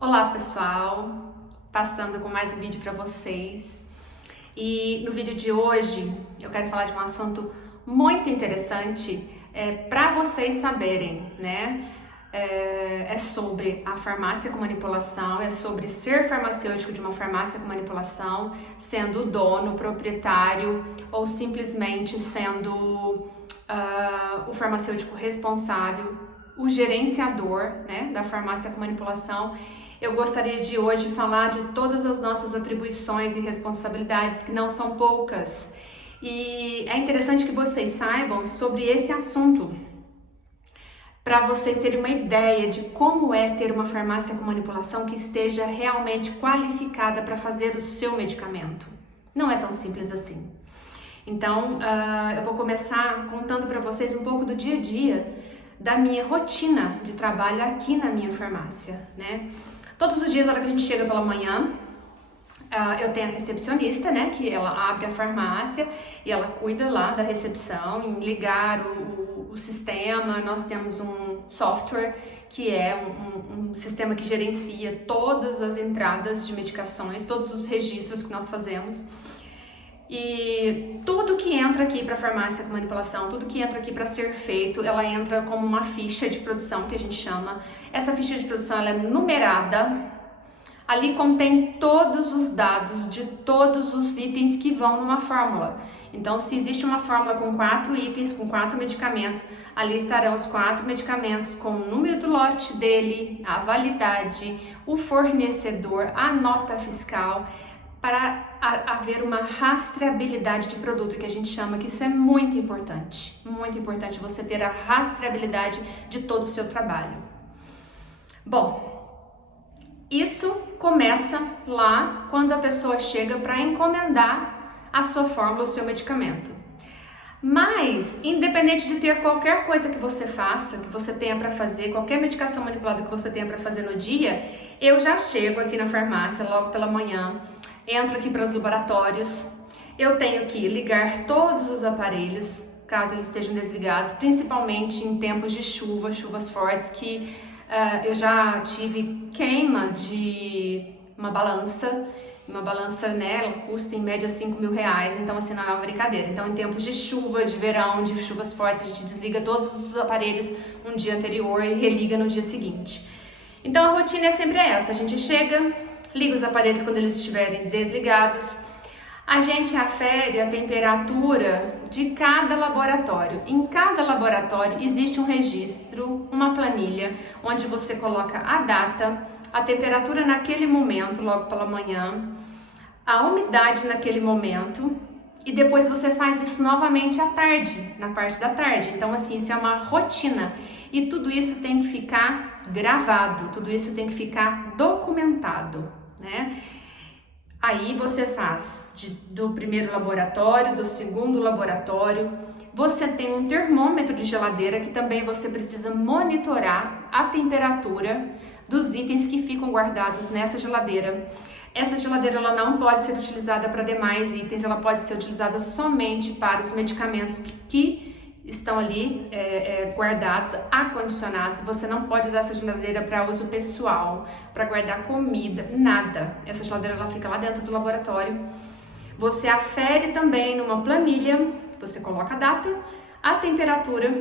Olá pessoal, passando com mais um vídeo para vocês. E no vídeo de hoje eu quero falar de um assunto muito interessante para vocês saberem, né? É sobre a farmácia com manipulação, é sobre ser farmacêutico de uma farmácia com manipulação, sendo o dono, o proprietário ou simplesmente sendo o farmacêutico responsável, o gerenciador, né, da farmácia com manipulação. Eu gostaria de hoje falar de todas as nossas atribuições e responsabilidades, que não são poucas. E é interessante que vocês saibam sobre esse assunto, para vocês terem uma ideia de como é ter uma farmácia com manipulação que esteja realmente qualificada para fazer o seu medicamento. Não é tão simples assim. Então, eu vou começar contando para vocês um pouco do dia a dia da minha rotina de trabalho aqui na minha farmácia, né? Todos os dias, na hora que a gente chega pela manhã, eu tenho a recepcionista, né, que ela abre a farmácia e ela cuida lá da recepção, em ligar o sistema. Nós temos um software que é um sistema que gerencia todas as entradas de medicações, todos os registros que nós fazemos. E tudo que entra aqui para farmácia com manipulação, tudo que entra aqui para ser feito, ela entra como uma ficha de produção, que a gente chama. Essa ficha de produção ela é numerada. Ali contém todos os dados de todos os itens que vão numa fórmula. Então, se existe uma fórmula com 4 itens, com 4 medicamentos, ali estarão os 4 medicamentos com o número do lote dele, a validade, o fornecedor, a nota fiscal, para haver uma rastreabilidade de produto, que a gente chama, que isso é muito importante você ter a rastreabilidade de todo o seu trabalho. Bom, isso começa lá quando a pessoa chega para encomendar a sua fórmula, o seu medicamento. Mas, independente de ter qualquer coisa que você faça, que você tenha para fazer, qualquer medicação manipulada que você tenha para fazer no dia, eu já chego aqui na farmácia logo pela manhã, entro aqui para os laboratórios, eu tenho que ligar todos os aparelhos, caso eles estejam desligados, principalmente em tempos de chuva, chuvas fortes, que eu já tive queima de uma balança, né, ela custa em média R$5.000, então assim, não é uma brincadeira. Então, em tempos de chuva, de verão, de chuvas fortes, a gente desliga todos os aparelhos um dia anterior e religa no dia seguinte. Então, a rotina é sempre essa: a gente chega, liga os aparelhos quando eles estiverem desligados, a gente afere a temperatura de cada laboratório. Em cada laboratório existe um registro, uma planilha, onde você coloca a data, a temperatura naquele momento, logo pela manhã, a umidade naquele momento, e depois você faz isso novamente à tarde, na parte da tarde. Então, assim, isso é uma rotina. E tudo isso tem que ficar gravado, tudo isso tem que ficar documentado, né? Aí você faz do primeiro laboratório, do segundo laboratório. Você tem um termômetro de geladeira que também você precisa monitorar a temperatura dos itens que ficam guardados nessa geladeira. Essa geladeira ela não pode ser utilizada para demais itens, ela pode ser utilizada somente para os medicamentos que estão ali guardados, acondicionados. Você não pode usar essa geladeira para uso pessoal, para guardar comida, nada. Essa geladeira ela fica lá dentro do laboratório. Você afere também numa planilha, você coloca a data, a temperatura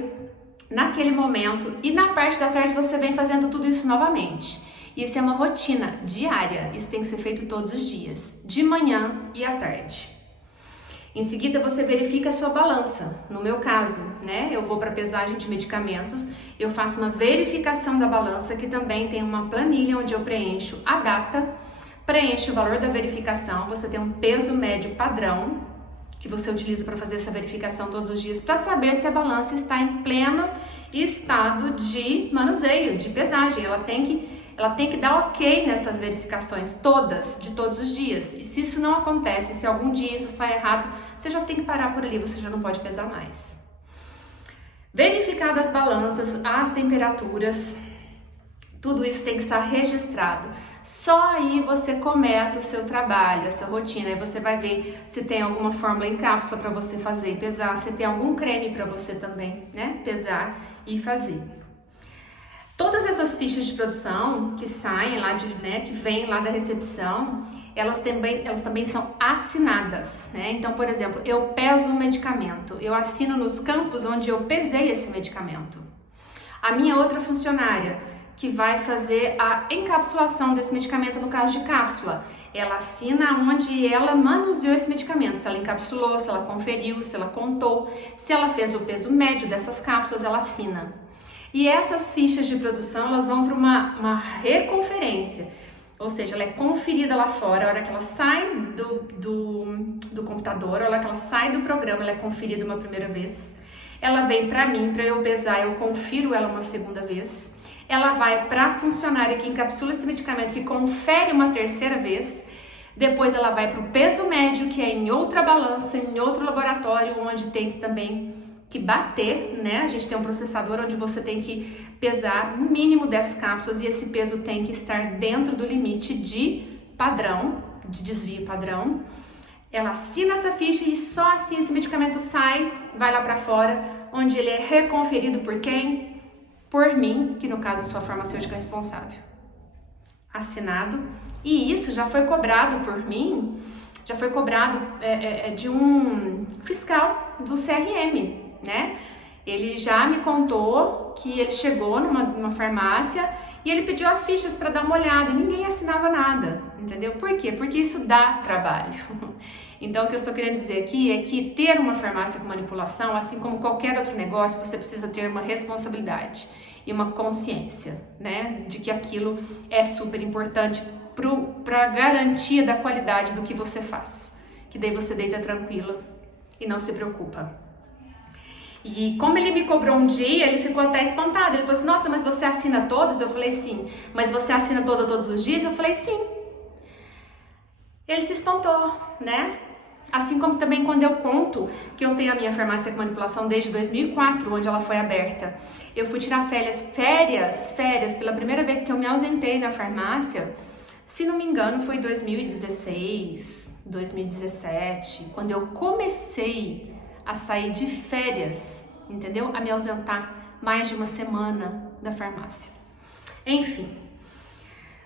naquele momento, e na parte da tarde você vem fazendo tudo isso novamente. Isso é uma rotina diária, isso tem que ser feito todos os dias, de manhã e à tarde. Em seguida, você verifica a sua balança. No meu caso, né, eu vou para pesagem de medicamentos, eu faço uma verificação da balança, que também tem uma planilha onde eu preencho a data, preencho o valor da verificação. Você tem um peso médio padrão, que você utiliza para fazer essa verificação todos os dias, para saber se a balança está em pleno estado de manuseio, de pesagem. Ela tem que dar ok nessas verificações todas, de todos os dias. E se isso não acontece, se algum dia isso sai errado, você já tem que parar por ali, você já não pode pesar mais. Verificadas as balanças, as temperaturas, tudo isso tem que estar registrado. Só aí você começa o seu trabalho, a sua rotina. Aí você vai ver se tem alguma fórmula em cápsula para você fazer e pesar, se tem algum creme para você também, né, pesar e fazer. Todas essas fichas de produção que saem lá que vêm lá da recepção, elas também são assinadas, né? Então, por exemplo, eu peso um medicamento, eu assino nos campos onde eu pesei esse medicamento. A minha outra funcionária, que vai fazer a encapsulação desse medicamento, no caso de cápsula, ela assina onde ela manuseou esse medicamento, se ela encapsulou, se ela conferiu, se ela contou, se ela fez o peso médio dessas cápsulas, ela assina. E essas fichas de produção, elas vão para uma reconferência, ou seja, ela é conferida lá fora, a hora que ela sai do computador, a hora que ela sai do programa, ela é conferida uma primeira vez, ela vem para mim, para eu pesar, eu confiro ela uma segunda vez, ela vai para a funcionária que encapsula esse medicamento, que confere uma terceira vez, depois ela vai para o peso médio, que é em outra balança, em outro laboratório, onde tem que também que bater, né? A gente tem um processador onde você tem que pesar no mínimo 10 cápsulas e esse peso tem que estar dentro do limite de padrão, de desvio padrão. Ela assina essa ficha e só assim esse medicamento sai, vai lá para fora, onde ele é reconferido por quem? Por mim, que no caso sou a farmacêutica responsável. Assinado. E isso já foi cobrado por mim, já foi cobrado de um fiscal do CRM, né? Ele já me contou que ele chegou numa farmácia e ele pediu as fichas para dar uma olhada e ninguém assinava nada, entendeu? Por quê? Porque isso dá trabalho. Então, o que eu estou querendo dizer aqui é que ter uma farmácia com manipulação, assim como qualquer outro negócio, você precisa ter uma responsabilidade e uma consciência, né? De que aquilo é super importante para a garantia da qualidade do que você faz. Que daí você deita tranquila e não se preocupa. E como ele me cobrou um dia, ele ficou até espantado. Ele falou assim, nossa, mas você assina todas? Eu falei, sim. Mas você assina todos os dias? Eu falei, sim. Ele se espantou, né? Assim como também quando eu conto que eu tenho a minha farmácia com manipulação desde 2004, onde ela foi aberta. Eu fui tirar férias, pela primeira vez que eu me ausentei na farmácia, se não me engano foi 2016, 2017, quando eu comecei a sair de férias, entendeu? A me ausentar mais de uma semana da farmácia. Enfim.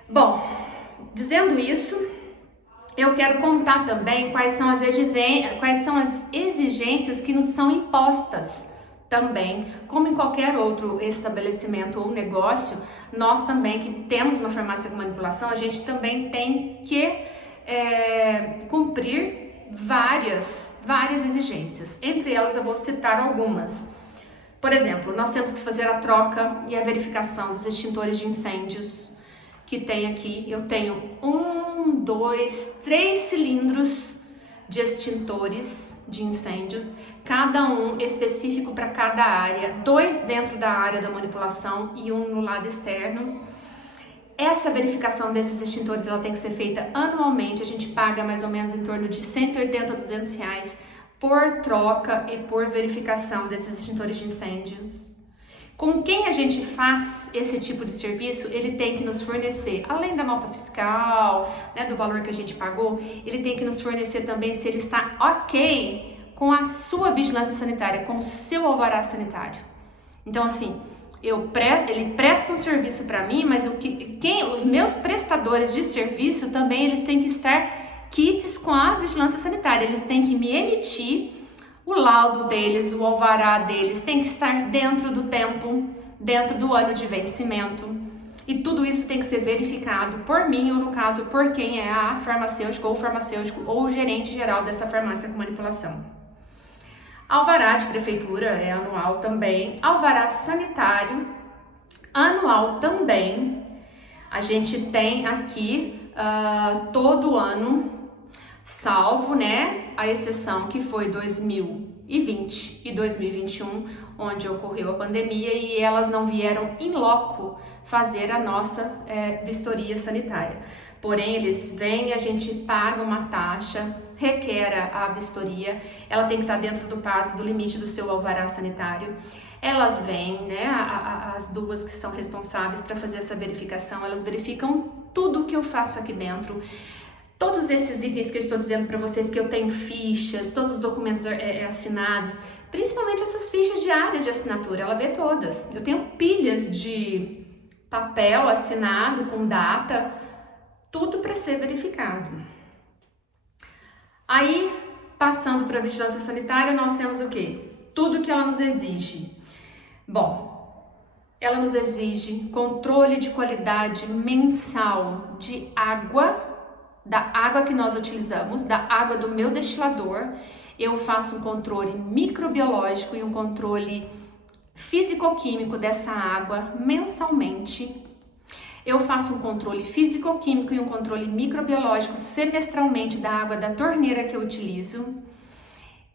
Bom, dizendo isso, eu quero contar também quais são as exigências que nos são impostas também, como em qualquer outro estabelecimento ou negócio, nós também que temos uma farmácia com manipulação, a gente também tem que cumprir várias exigências. Entre elas eu vou citar algumas. Por exemplo, nós temos que fazer a troca e a verificação dos extintores de incêndios que tem aqui. Eu tenho 3 cilindros de extintores de incêndios, cada um específico para cada área, 2 dentro da área da manipulação e um no lado externo. Essa verificação desses extintores ela tem que ser feita anualmente, a gente paga mais ou menos em torno de 180 a 200 reais por troca e por verificação desses extintores de incêndios. Com quem a gente faz esse tipo de serviço, ele tem que nos fornecer, além da nota fiscal, né, do valor que a gente pagou, ele tem que nos fornecer também se ele está ok com a sua vigilância sanitária, com o seu alvará sanitário. Então, assim, ele presta um serviço para mim, mas os meus prestadores de serviço também eles têm que estar quites com a vigilância sanitária, eles têm que me emitir o laudo deles, o alvará deles, tem que estar dentro do tempo, dentro do ano de vencimento. E tudo isso tem que ser verificado por mim, ou no caso, por quem é a farmacêutica ou farmacêutico ou o gerente geral dessa farmácia com manipulação. Alvará de prefeitura é anual também. Alvará sanitário, anual também. A gente tem aqui todo ano, salvo, né, a exceção que foi 2020 e 2021, onde ocorreu a pandemia e elas não vieram in loco fazer a nossa vistoria sanitária. Porém, eles vêm, a gente paga uma taxa, requer a vistoria, ela tem que estar dentro do prazo, do limite do seu alvará sanitário. Elas vêm, né, as duas que são responsáveis para fazer essa verificação, elas verificam tudo que eu faço aqui dentro. Todos esses itens que eu estou dizendo para vocês, que eu tenho fichas, todos os documentos assinados, principalmente essas fichas diárias de assinatura, ela vê todas. Eu tenho pilhas de papel assinado com data, tudo para ser verificado. Aí, passando para a vigilância sanitária, nós temos o quê? Tudo que ela nos exige. Bom, ela nos exige controle de qualidade mensal de água, da água que nós utilizamos, da água do meu destilador. Eu faço um controle microbiológico e um controle físico-químico dessa água mensalmente. Eu faço um controle físico-químico e um controle microbiológico semestralmente da água da torneira que eu utilizo.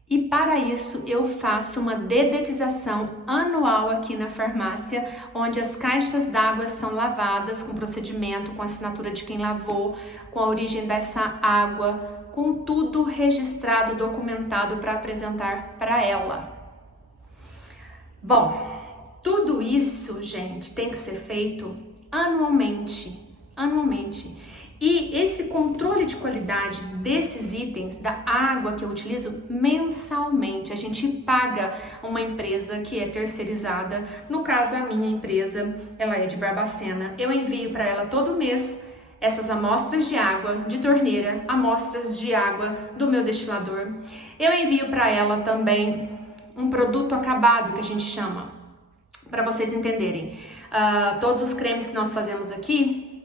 E para isso eu faço uma dedetização anual aqui na farmácia, onde as caixas d'água são lavadas com procedimento, com assinatura de quem lavou, com a origem dessa água, com tudo registrado, documentado para apresentar para ela. Bom, tudo isso, gente, tem que ser feito anualmente. E esse controle de qualidade desses itens, da água que eu utilizo, mensalmente. A gente paga uma empresa que é terceirizada, no caso a minha empresa, ela é de Barbacena. Eu envio para ela todo mês essas amostras de água de torneira, amostras de água do meu destilador. Eu envio para ela também um produto acabado, que a gente chama, para vocês entenderem. Todos os cremes que nós fazemos aqui,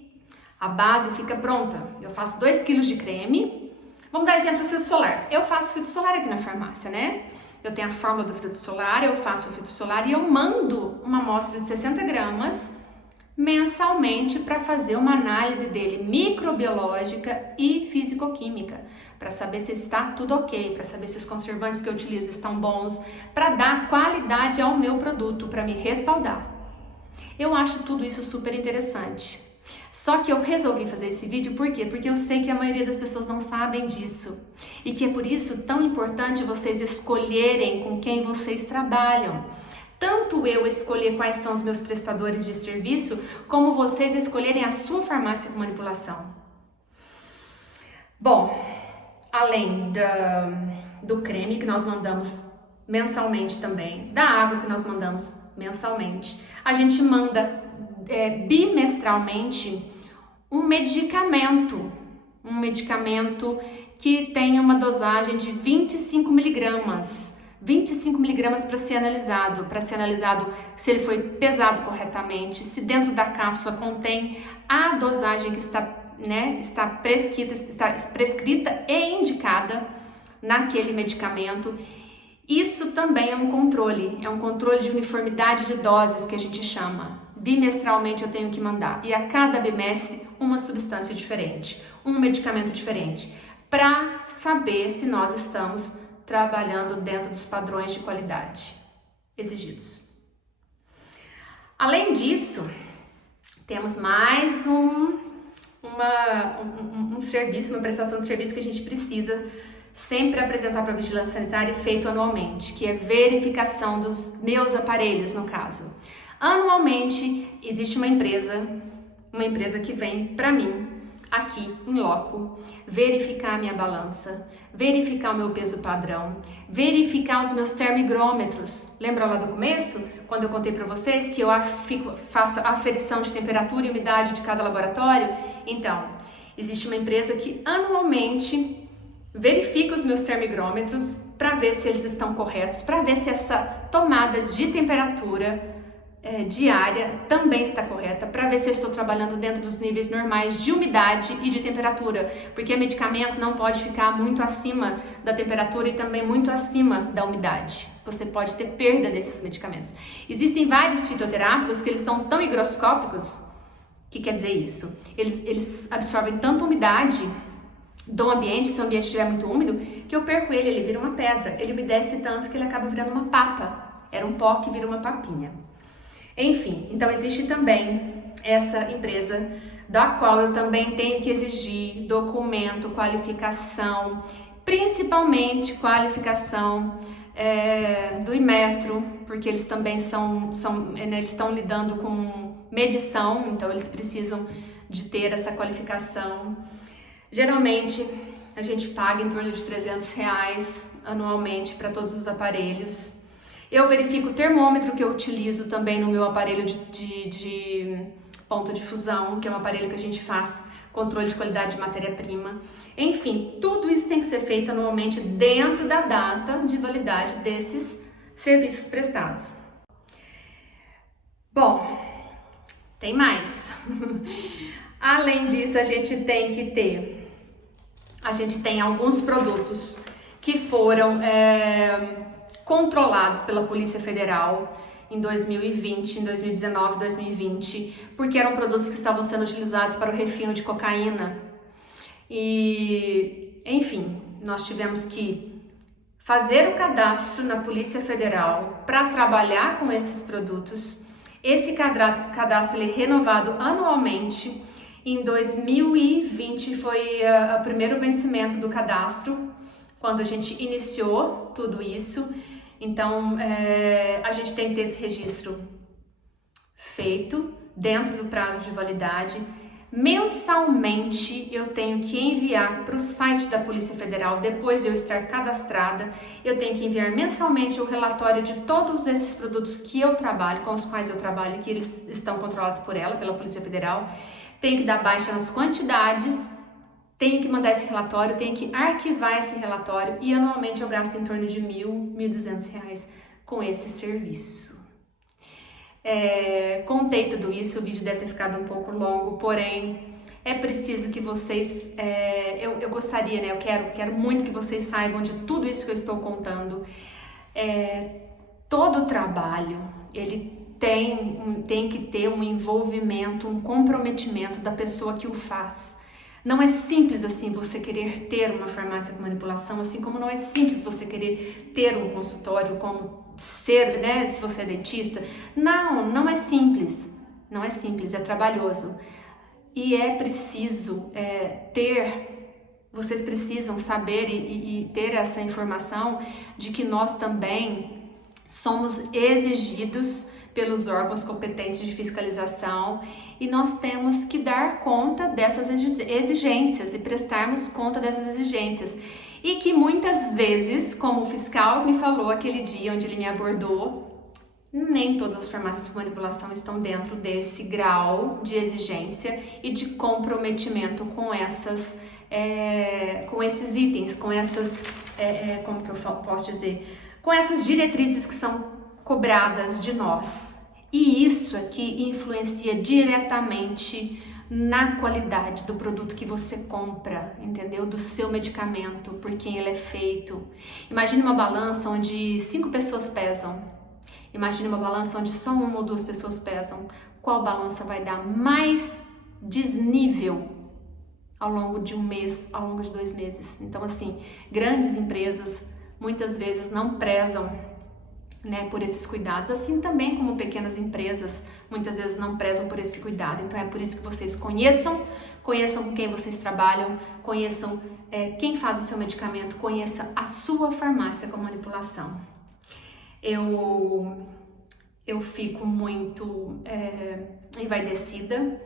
a base fica pronta. Eu faço 2 kg de creme. Vamos dar exemplo do filtro solar. Eu faço filtro solar aqui na farmácia, né? Eu tenho a fórmula do filtro solar, eu faço o filtro solar e eu mando uma amostra de 60 gramas mensalmente para fazer uma análise dele microbiológica e físico-química, para saber se está tudo ok, para saber se os conservantes que eu utilizo estão bons, para dar qualidade ao meu produto, para me respaldar. Eu acho tudo isso super interessante. Só que eu resolvi fazer esse vídeo, por quê? Porque eu sei que a maioria das pessoas não sabem disso. E que é por isso tão importante vocês escolherem com quem vocês trabalham. Tanto eu escolher quais são os meus prestadores de serviço, como vocês escolherem a sua farmácia com manipulação. Bom, além do creme que nós mandamos mensalmente também, da água que nós mandamos mensalmente, a gente manda bimestralmente um medicamento que tem uma dosagem de 25 miligramas. 25 miligramas para ser analisado se ele foi pesado corretamente, se dentro da cápsula contém a dosagem que está prescrita e indicada naquele medicamento. Isso também é um controle de uniformidade de doses que a gente chama. Bimestralmente eu tenho que mandar, e a cada bimestre uma substância diferente, um medicamento diferente, para saber se nós estamos trabalhando dentro dos padrões de qualidade exigidos. Além disso, temos mais um serviço, uma prestação de serviço que a gente precisa sempre apresentar para a vigilância sanitária, feito anualmente, que é verificação dos meus aparelhos, no caso. Anualmente existe uma empresa que vem para mim aqui em loco, verificar a minha balança, verificar o meu peso padrão, verificar os meus termigrômetros. Lembra lá do começo, quando eu contei para vocês que eu faço a aferição de temperatura e umidade de cada laboratório? Então, existe uma empresa que anualmente verifica os meus termigrômetros para ver se eles estão corretos, para ver se essa tomada de temperatura diária também está correta, para ver se eu estou trabalhando dentro dos níveis normais de umidade e de temperatura, porque medicamento não pode ficar muito acima da temperatura e também muito acima da umidade. Você pode ter perda desses medicamentos. Existem vários fitoterápicos que eles são tão higroscópicos. O que quer dizer isso? Eles absorvem tanta umidade do ambiente, se o ambiente estiver muito úmido, que eu perco ele vira uma pedra. Ele umedece tanto que ele acaba virando uma papa. Era um pó que vira uma papinha. Enfim, então existe também essa empresa da qual eu também tenho que exigir documento, qualificação, principalmente qualificação do Inmetro, porque eles também eles estão lidando com medição, então eles precisam de ter essa qualificação. Geralmente a gente paga em torno de R$300 anualmente para todos os aparelhos. Eu verifico o termômetro que eu utilizo também no meu aparelho de ponto de fusão, que é um aparelho que a gente faz controle de qualidade de matéria-prima. Enfim, tudo isso tem que ser feito anualmente dentro da data de validade desses serviços prestados. Bom, tem mais. Além disso, a gente tem alguns produtos que foram controlados pela Polícia Federal em 2020, em 2019, 2020, porque eram produtos que estavam sendo utilizados para o refino de cocaína. E, enfim, nós tivemos que fazer o cadastro na Polícia Federal para trabalhar com esses produtos. Esse cadastro ele é renovado anualmente. Em 2020 foi o primeiro vencimento do cadastro, quando a gente iniciou tudo isso. Então, a gente tem que ter esse registro feito dentro do prazo de validade. Mensalmente, eu tenho que enviar para o site da Polícia Federal, depois de eu estar cadastrada, eu tenho que enviar mensalmente o relatório de todos esses produtos que eu trabalho, com os quais eu trabalho, que eles estão controlados pela Polícia Federal. Tenho que dar baixa nas quantidades, tenho que mandar esse relatório, tenho que arquivar esse relatório e anualmente eu gasto em torno de R$1.000, R$1.200 com esse serviço. Contei tudo isso, o vídeo deve ter ficado um pouco longo, porém é preciso que vocês, eu gostaria, né, eu quero muito que vocês saibam de tudo isso que eu estou contando. Todo trabalho, ele tem que ter um envolvimento, um comprometimento da pessoa que o faz. Não é simples assim você querer ter uma farmácia com manipulação, assim como não é simples você querer ter um consultório, como ser, né, se você é dentista. Não é simples. Não é simples, é trabalhoso. E é preciso vocês precisam saber e ter essa informação de que nós também somos exigidos pelos órgãos competentes de fiscalização e nós temos que dar conta dessas exigências e prestarmos conta dessas exigências. E que muitas vezes, como o fiscal me falou aquele dia onde ele me abordou, nem todas as farmácias com manipulação estão dentro desse grau de exigência e de comprometimento com com esses itens, com essas, como que eu posso dizer, com essas diretrizes que são cobradas de nós. E isso aqui influencia diretamente na qualidade do produto que você compra, entendeu? Do seu medicamento, por quem ele é feito. Imagine uma balança onde 5 pessoas pesam. Imagine uma balança onde só 1 ou 2 pessoas pesam. Qual balança vai dar mais desnível ao longo de 1 mês, ao longo de 2 meses? Então, assim, grandes empresas muitas vezes não prezam, né, por esses cuidados, assim também como pequenas empresas muitas vezes não prezam por esse cuidado. Então é por isso que vocês conheçam com quem vocês trabalham, conheçam quem faz o seu medicamento, conheça a sua farmácia com manipulação. Eu fico muito envaidecida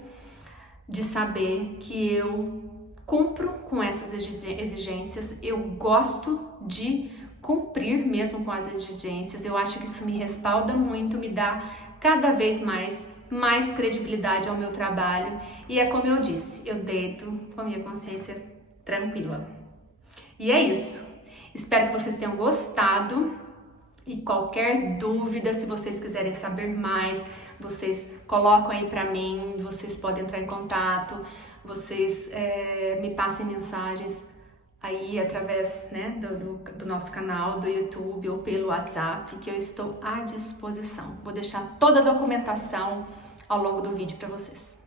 de saber que eu cumpro com essas exigências, eu gosto de cumprir mesmo com as exigências. Eu acho que isso me respalda muito, me dá cada vez mais credibilidade ao meu trabalho. E é como eu disse, eu deito com a minha consciência tranquila. E é isso. Espero que vocês tenham gostado. E qualquer dúvida, se vocês quiserem saber mais, vocês colocam aí pra mim, vocês podem entrar em contato, vocês me passem mensagens aí através, né, do nosso canal do YouTube ou pelo WhatsApp, que eu estou à disposição. Vou deixar toda a documentação ao longo do vídeo para vocês.